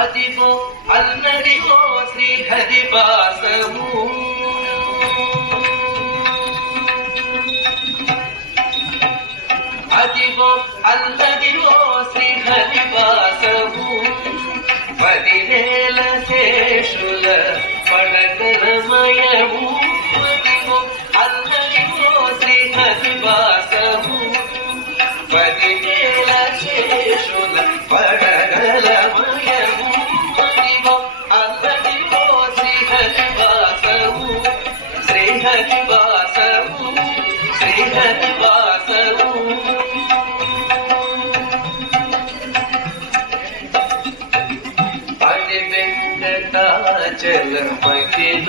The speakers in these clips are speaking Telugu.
అదిగో అల్లదిగో శ్రీహరి వాసము అదిగో అల్లదిగో శ్రీహరి వాసము 10,000 శేషుల పడకలమయము అదిగో అల్లదిగో శ్రీహరి వాసము 10,000 శేషుల పడగలమయము అదిగో అల్లదిగో శ్రీహరి వాసము శ్రీహరి వాసము శ్రీహరి వాసము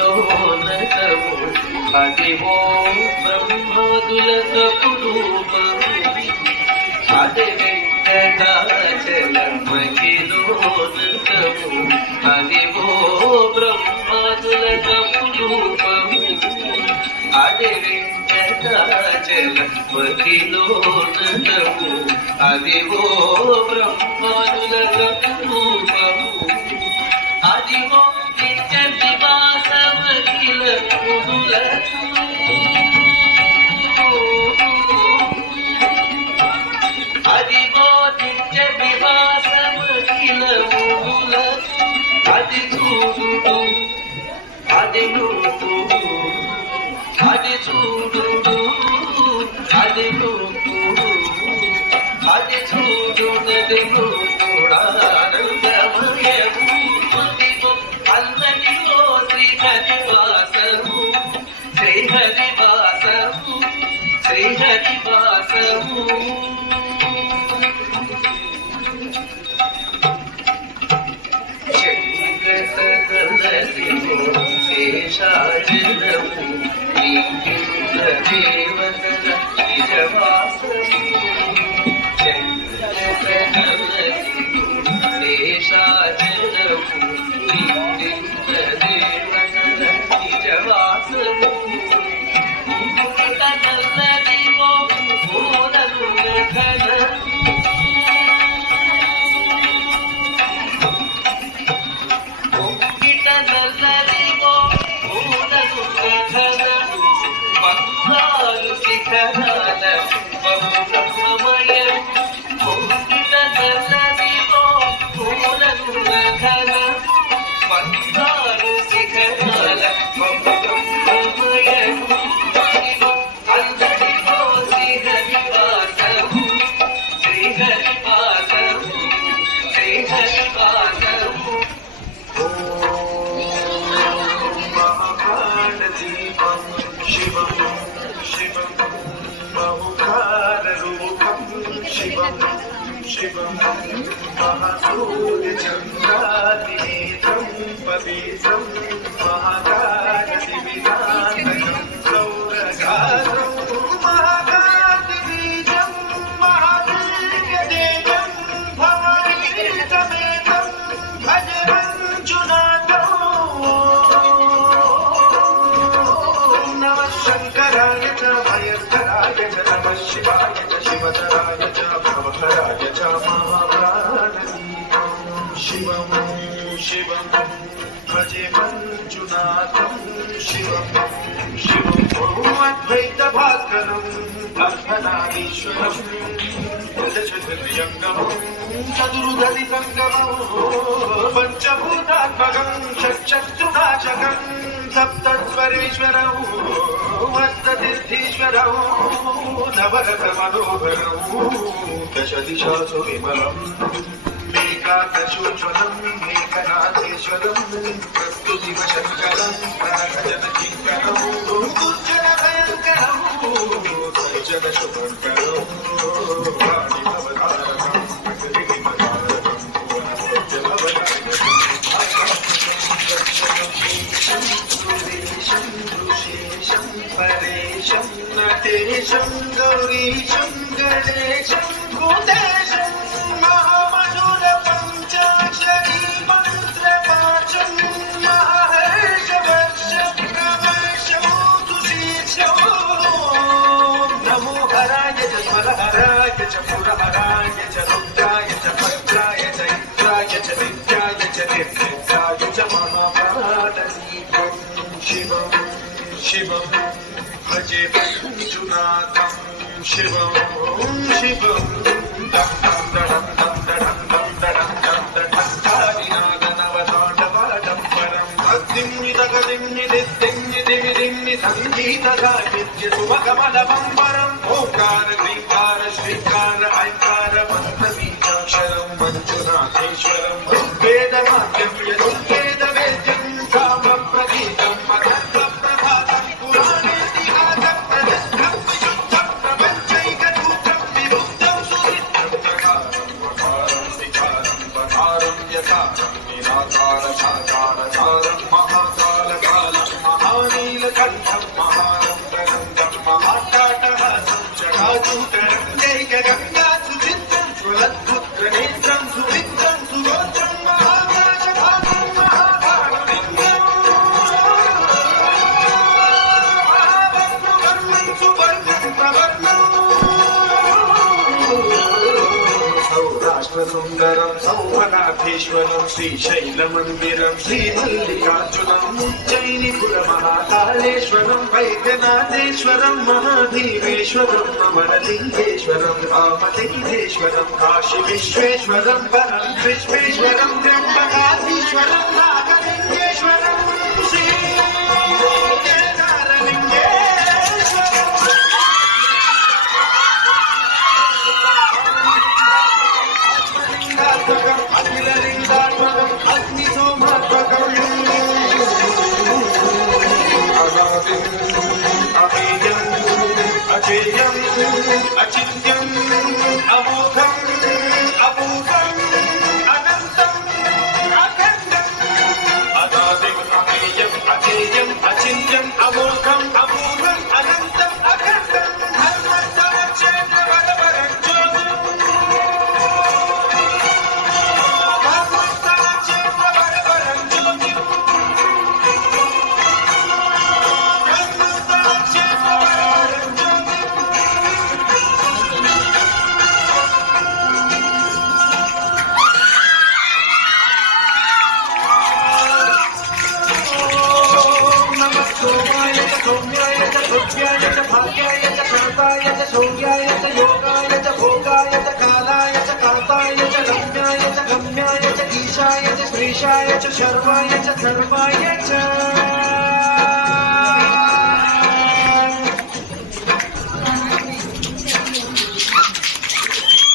వెంకటాచలమకిలోనతము అదివో బ్రహ్మాదుల తపురూపము అది వెంకటాచలమకిలోనతము అదివో బ్రహ్మాదుల తపురూపము అది వెంకటాచలమకిలోనతము అదివో బ్రహ్మాదుల తపురూపము అదివో నిత్య నివాసమఖిల మునులకు అదివో నిత్య నివాసమఖిల మునులకు అది చూడు అది నూడు అది చూడు అది నూడు అది చూడు నది నూడానందమయము అల్లదిగో శ్రీహరి వాసము శ్రీహరి వాసము శ్రీహరి వాసము జగతకలసిగో శేషాచలము దేవతల నిజవాసము జగతకలసిగో శేషాచలము शिवं महासूर्यचन्द्रादिनेत्रं पवित्रं महाकाशदिविनाथकं सौरगात्रं महाकार्तिबीजं महावीर्यदेवं भवानीतमेतं भजरञ्जुनाथं नमः शङ्कराय च भयङ्कराय च नमः शिवाय च शिवतराय च भवहराय च महाप्राणदीपं शिवं शिवं भजे मञ्जुनाथं शिवं शिवं अद्वैतभाग्य కరుణాకరం అర్ధనారీశ్వరం యజచతుర్యంగమం చతుర్దధి సంగమం పంచభూతాత్మకం షట్శత్రునాశకం సప్తస్వరేశ్వరం అష్టసిద్ధీశ్వరం నవరత మనోహరం దశ దిశాసు విమలం ఏకాదశోజ్వలం ఏకనాథేశ్వరం ప్రస్తుతి శంకరం జన కింకరం దుర్జన భయంకరం సజ్జన శుభంకరం వాణిమవతారకం ప్రకృతిమతారకం సురేశం ఋషేశం పరేశం నటేశం గౌరీశం గణేశం భూతేశం హరాయ చ పురహరాయ చ రుద్రాయ చ భద్రాయ చ ఇంద్రాయ చ నిత్యాయ చ నిర్నిత్యాయ చ మహాపాదీపం శివం శివం భజే మంజునాథం శివం శివం దం దం దడం దం దడం దం దడం దం దడం ధారినాదనవతాండవాడం పరం అద్దిమ్మి తగదిమ్మి దిద్దిమ్మి దిమి దిమ్మి సంగీత సాహిత్య శుభకమల పంపరం ఓంకార గ్రీంకార శ్రీకార ఐంకార మంత్ర బీజాక్షరం మంజునాథేశ్వరం వేదవాక్యం యదుర్వేద వేద్యం కామ ప్రగీతం మకర్త ప్రభాతం పురాణేతిహాస ప్రదస్థం విశుద్ధం ప్రపంచైక దూతం విరుద్ధం సునిత్యం ప్రకారం వకారం వికారం వకారం యకారం నిరాకార సాకార సారం మహాకాల కాలం మహానీలకంఠం మహానందనందం మహాకాటహాసం జటాజూటరం జైక గంగా సుచిత్రం జ్వలద్భుత్ర నేత్రం సుమిత్రం సుగోత్రం మహాకాశ భాగం మహాకాళలింగం మహాభద్రవర్ణం సువర్ణం ప్రవర్ణం సౌరాష్ట్రసుందరం సౌమనాథేశ్వరం శ్రీశైలమందిరం శ్రీమల్లికార్జునం ఉజ్జయినిపుర మహాకాళేశ్వరం వైద్యనాథేశ్వరం మహాధీమేశ్వరం అమరలింగేశ్వరం రామలింగేశ్వరం కాశీ విశ్వేశ్వరం వరం విశ్వేశ్వరం బ్రహ్మకాశీశ్వరం నాగలింగేశ్వరం శ్రీ అఖిలలింగాత్మకం అగ్ని సోమాత్మకం అనాదిం అమేయం అజేయం అచింత్యం అమోఘం అపూర్వం అనంతం అఖండం అనాదిం అమేయం అజేయం అచింత్యం అమోఘం అపూర్వం అనంతం అఖండం ధర్మస్థలక్షేత్ర బలవరం జ్యోతిం సోమాయ చ సౌమ్యాయ చ భృత్యాయ చ భాగ్యాయ చ శాంతాయ చ శౌర్యాయ చ యోగాయ చ భోగాయ చ కాలాయ చ కాతాయ చ రమ్యాయ చ గమ్యాయ చ ఈశాయ చ శ్రీశాయ చ శర్వాయ చ ధర్మాయ చ